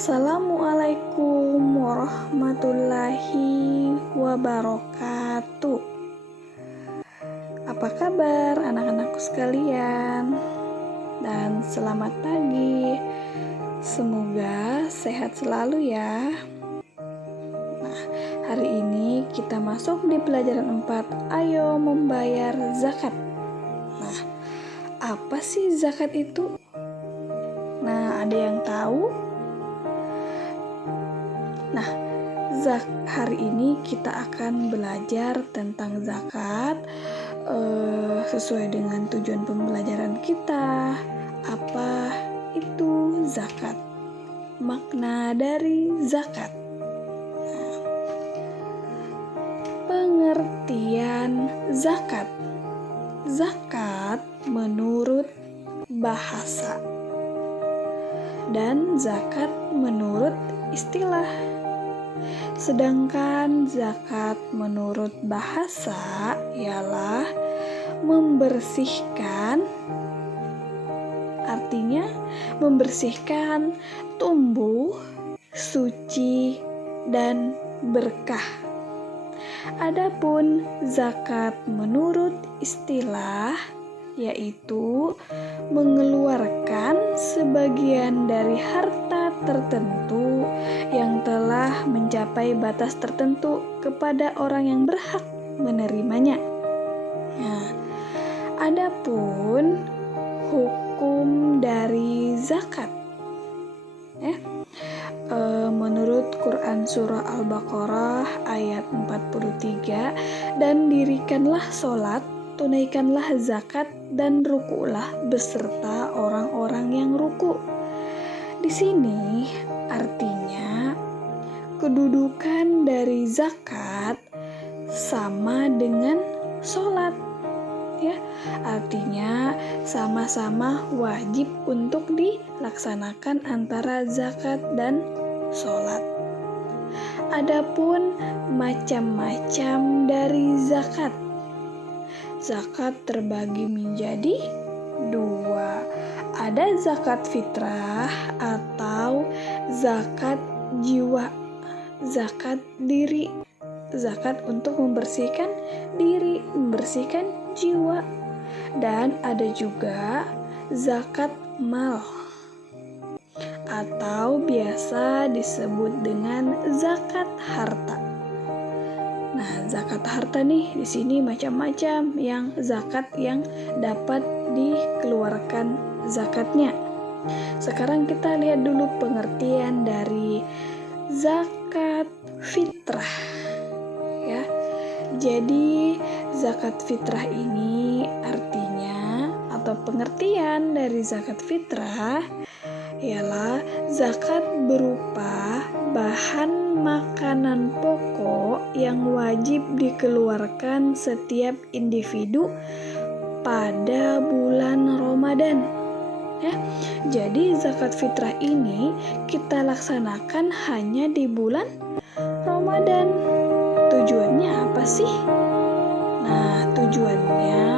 Assalamualaikum warahmatullahi wabarakatuh. Apa kabar anak-anakku sekalian? Dan selamat pagi. Semoga sehat selalu ya. Nah, hari ini kita masuk di pelajaran 4. Ayo membayar zakat. Nah, apa sih zakat itu? Nah, ada yang tahu? Nah, hari ini kita akan belajar tentang zakat sesuai dengan tujuan pembelajaran kita. Apa itu zakat? Makna dari zakat. Nah, pengertian zakat. Zakat menurut bahasa dan zakat menurut istilah. Sedangkan zakat menurut bahasa ialah membersihkan, artinya membersihkan, tumbuh, suci, dan berkah. Adapun zakat menurut istilah yaitu mengeluarkan sebagian dari harta tertentu yang telah mencapai batas tertentu kepada orang yang berhak menerimanya. Nah, adapun hukum dari zakat, menurut Quran Surah Al-Baqarah ayat 43, dan dirikanlah sholat, tunaikanlah zakat, dan rukulah beserta orang-orang yang ruku. Di sini artinya kedudukan dari zakat sama dengan sholat, ya. Artinya sama-sama wajib untuk dilaksanakan antara zakat dan sholat. Adapun macam-macam dari zakat. Zakat terbagi menjadi 2. Ada zakat fitrah atau zakat jiwa, zakat diri, zakat untuk membersihkan diri, membersihkan jiwa. Dan ada juga zakat mal atau biasa disebut dengan zakat harta. Nah, zakat harta nih di sini macam-macam yang zakat yang dapat dikeluarkan zakatnya. Sekarang kita lihat dulu pengertian dari zakat fitrah, ya. Jadi zakat fitrah ini artinya atau pengertian dari zakat fitrah ialah zakat berupa bahan makanan pokok yang wajib dikeluarkan setiap individu pada bulan Ramadan. Ya, jadi zakat fitrah ini kita laksanakan hanya di bulan Ramadan. Tujuannya apa sih? Nah, tujuannya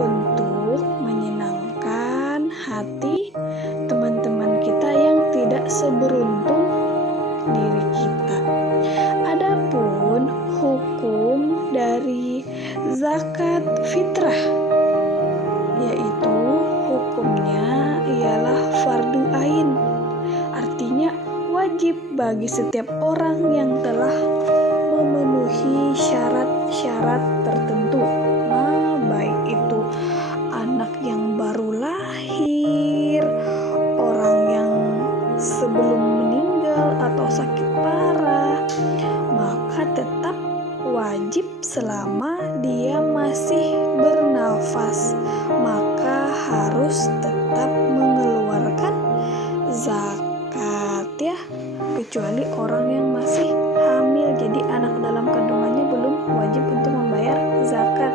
untuk menyenangkan hati teman-teman kita yang tidak seberuntung diri kita. Adapun hukum dari zakat fitrah, yaitu hukumnya ialah fardu ain, artinya wajib bagi setiap orang yang telah memenuhi syarat-syarat tertentu. Nah, baik itu anak yang baru lahir, orang yang sebelum meninggal atau sakit parah, maka tetap wajib selama dia masih bernafas, maka harus tetap mengeluarkan zakat, ya, kecuali orang yang masih hamil, jadi anak dalam kandungannya belum wajib untuk membayar zakat.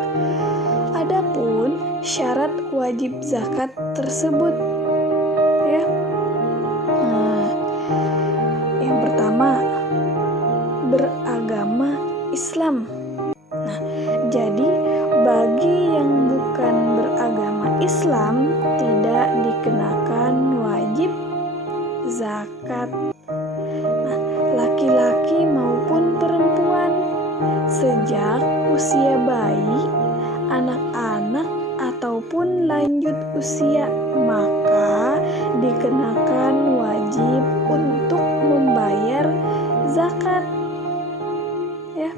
Adapun syarat wajib zakat tersebut, ya. Nah, yang pertama, beragama Islam. Nah, jadi bagi yang bukan beragama Islam tidak dikenakan wajib zakat sejak usia bayi, anak-anak ataupun lanjut usia, maka dikenakan wajib untuk membayar zakat. Ya,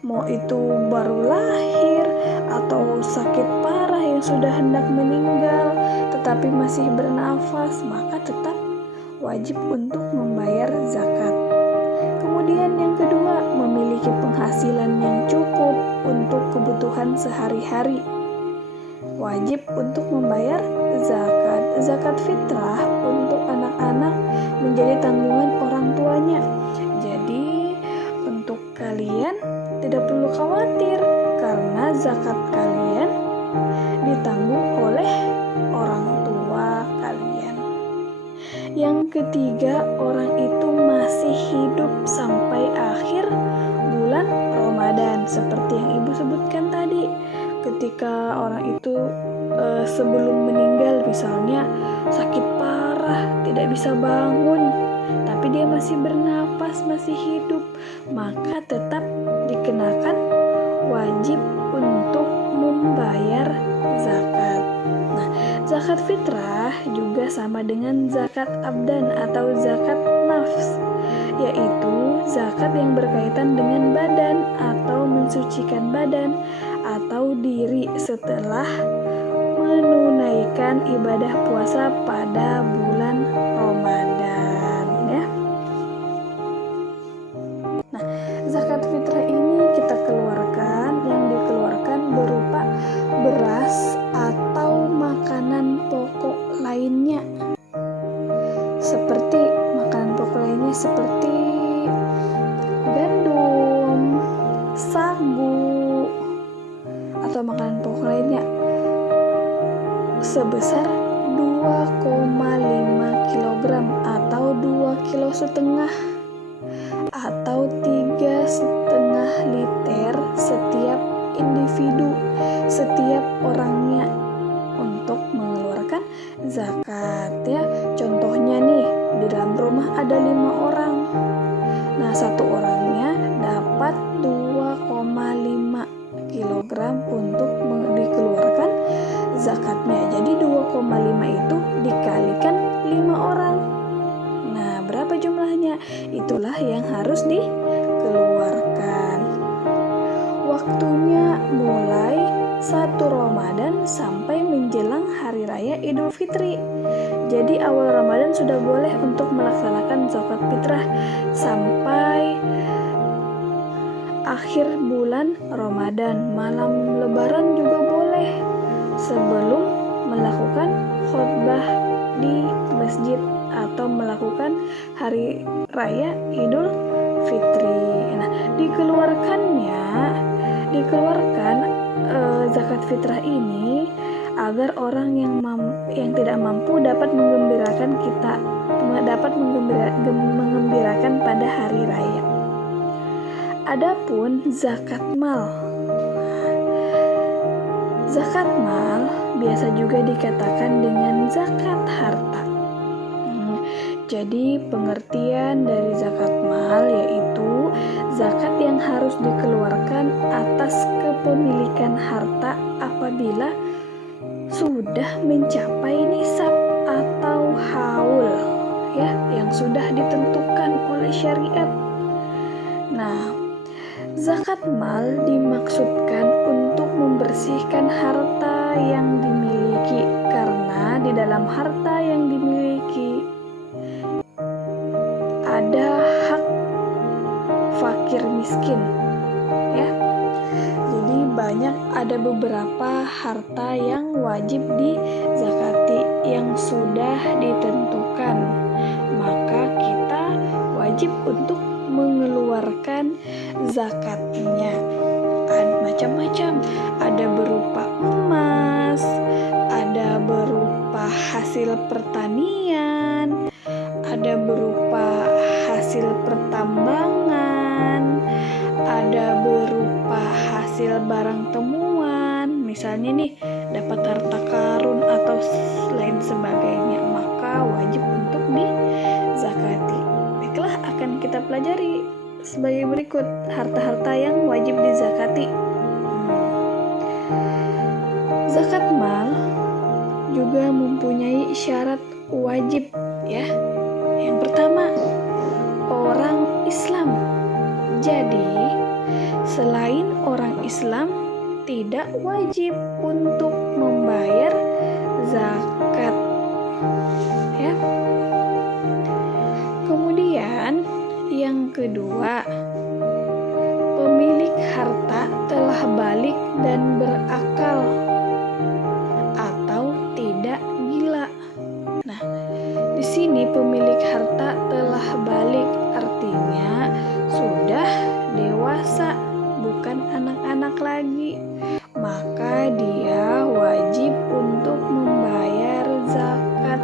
mau itu baru lahir atau sakit parah yang sudah hendak meninggal tetapi masih bernafas, maka tetap wajib untuk membayar zakat. Kemudian yang kedua, memiliki penghasilan yang cukup untuk kebutuhan sehari-hari, wajib untuk membayar zakat. Zakat fitrah untuk anak-anak menjadi tanggungan orang tuanya. Jadi untuk kalian tidak perlu khawatir karena zakat kalian ditanggung oleh orang tua kalian. Yang ketiga, orang itu masih hidup sampai akhir bulan Ramadan seperti yang Ibu sebutkan tadi. Ketika orang itu sebelum meninggal misalnya sakit parah, tidak bisa bangun, tapi dia masih bernapas, masih hidup, maka tetap dikenakan wajib untuk membayar zakat. Nah, zakat fitrah juga sama dengan zakat abdan atau zakat nafs, yaitu zakat yang berkaitan dengan badan atau mensucikan badan atau diri setelah menunaikan ibadah puasa pada bulan Ramadan, ya. Nah, zakat fitrah ini kita keluarkan, yang dikeluarkan berupa beras atau makanan pokok lainnya. Seperti makanan pokok lainnya seperti gandum, sagu, atau makanan pokok lainnya sebesar 2,5 kg atau 2,5 kg atau 3,5 liter setiap individu, setiap orangnya untuk mengeluarkan zakat, ya. Contohnya nih, di dalam rumah ada 5 orang. Nah, satu orangnya dapat 2,5 kg untuk dikeluarkan zakatnya. Jadi 2,5 itu dikalikan 5 orang. Nah, berapa jumlahnya? Itulah yang harus dikeluarkan. Waktunya mulai 1 Ramadan sampai menjelang hari raya Idul Fitri. Jadi awal Ramadan sudah boleh untuk melaksanakan zakat fitrah sampai akhir bulan Ramadan. Malam Lebaran juga boleh sebelum melakukan khutbah di masjid atau melakukan hari raya Idul Fitri. Nah, dikeluarkan zakat fitrah ini agar orang yang tidak mampu dapat mengembirakan pada hari raya. Adapun zakat mal. Zakat mal biasa juga dikatakan dengan zakat harta. Jadi pengertian dari zakat mal yaitu zakat yang harus dikeluarkan atas kepemilikan harta apabila sudah mencapai nisab atau haul, ya, yang sudah ditentukan oleh syariat. Nah, zakat mal dimaksudkan untuk membersihkan harta yang dimiliki, karena di dalam harta yang dimiliki ada hak fakir miskin, ya. Jadi ada beberapa harta yang wajib dizakati yang sudah ditentukan, maka kita wajib untuk mengeluarkan zakatnya. Ada macam-macam, ada berupa emas, ada berupa hasil pertanian, ada berupa hasil pertambangan, ada berupa hasil barang temuan. Misalnya nih, dapat harta karun atau lain sebagainya, maka wajib untuk dizakati. Baiklah, akan kita pelajari sebagai berikut harta-harta yang wajib dizakati. Zakat mal juga mempunyai syarat wajib ya. Yang pertama, orang Islam. Jadi, selain orang Islam tidak wajib untuk membayar zakat. Ya. Kemudian yang kedua, pemilik harta telah balik dan berakal atau tidak gila. Nah, di sini pemilik harta telah balik artinya sudah dewasa, bukan anak-anak lagi. Maka dia wajib untuk membayar zakat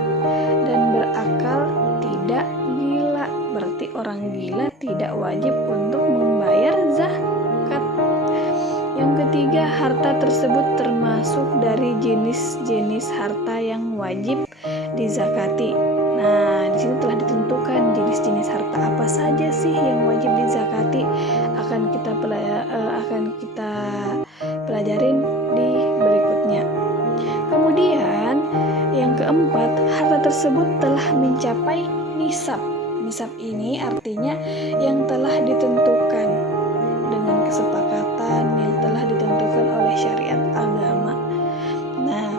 dan berakal, tidak gila. Berarti orang gila tidak wajib untuk membayar zakat. Yang ketiga, harta tersebut termasuk dari jenis-jenis harta yang wajib dizakati. Nah, di sini telah ditentukan jenis-jenis harta apa saja sih yang wajib dizakati. Akan kita pelajarin di berikutnya. Kemudian yang keempat, harta tersebut telah mencapai nisab. Nisab ini artinya yang telah ditentukan dengan kesepakatan yang telah ditentukan oleh syariat agama. Nah,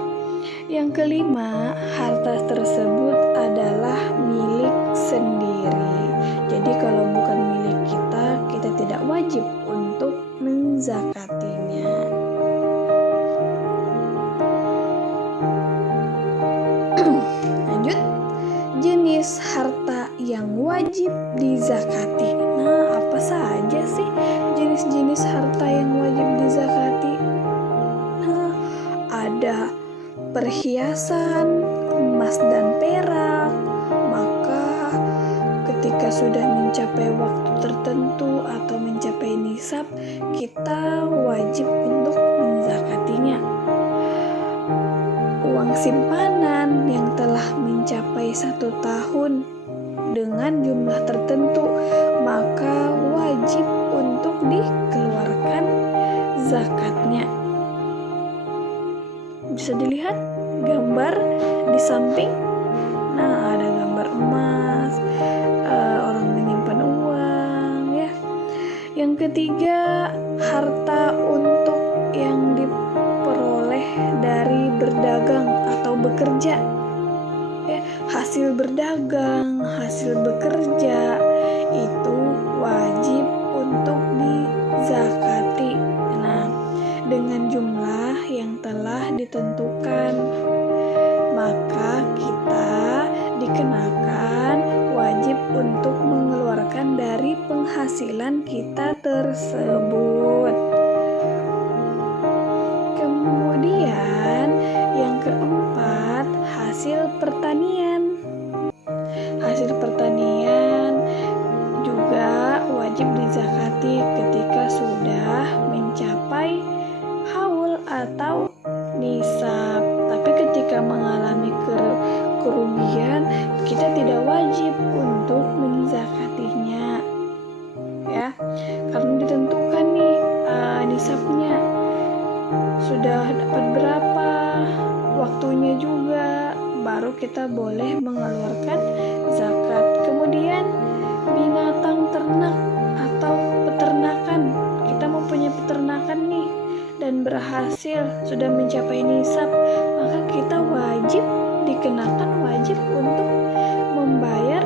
yang kelima, harta tersebut adalah milik sendiri. Jadi kalau bukan milik kita, kita tidak wajib untuk menzakatinya. Lanjut, jenis harta yang wajib dizakati. Nah, apa saja sih jenis-jenis harta yang wajib dizakati? Nah, ada perhiasan, emas dan perak. Maka ketika sudah mencapai waktu tertentu atau mencapai nisab, kita wajib untuk menzakatinya. Uang simpanan yang telah mencapai 1 tahun dengan jumlah tertentu, maka wajib untuk dikeluarkan zakatnya. Bisa dilihat gambar di samping. Nah, ada gambar emas, orang menyimpan uang ya. Yang ketiga, harta untuk yang diperoleh dari berdagang atau bekerja. Ya, hasil berdagang, hasil bekerja itu wajib untuk dizakati. Nah, dengan jumlah yang telah ditentukan, maka kita dikenakan wajib untuk mengeluarkan dari penghasilan kita tersebut. Kemudian yang keempat, hasil pertanian. Hasil pertanian juga wajib dizakati ketika sudah mencapai haul atau nisab. Tapi ketika mengalami kerugian, kita tidak wajib untuk menzakatinya. Ya, karena ditentukan nih nisabnya. Sudah dapat berapa, waktunya juga, baru kita boleh mengeluarkan zakat. Kemudian binatang ternak atau peternakan. Kita mempunyai peternakan nih dan berhasil sudah mencapai nisab, maka kita wajib dikenakan wajib untuk membayar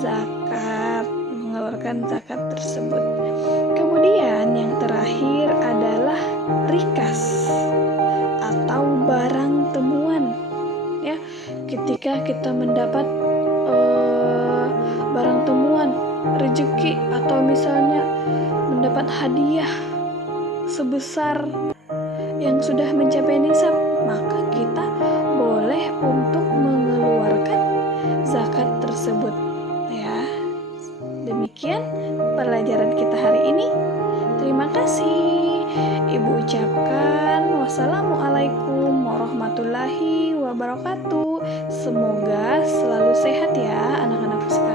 zakat, mengeluarkan zakat tersebut. Kemudian yang terakhir adalah rikas atau barang temuan. Ya, ketika kita mendapat barang temuan, rezeki, atau misalnya mendapat hadiah sebesar yang sudah mencapai nisab, maka kita boleh untuk mengeluarkan zakat tersebut. Ya, demikian pelajaran kita hari ini. Terima kasih. Ibu ucapkan wassalamualaikum warahmatullahi wabarakatuh. Semoga selalu sehat ya anak-anakku sekalian.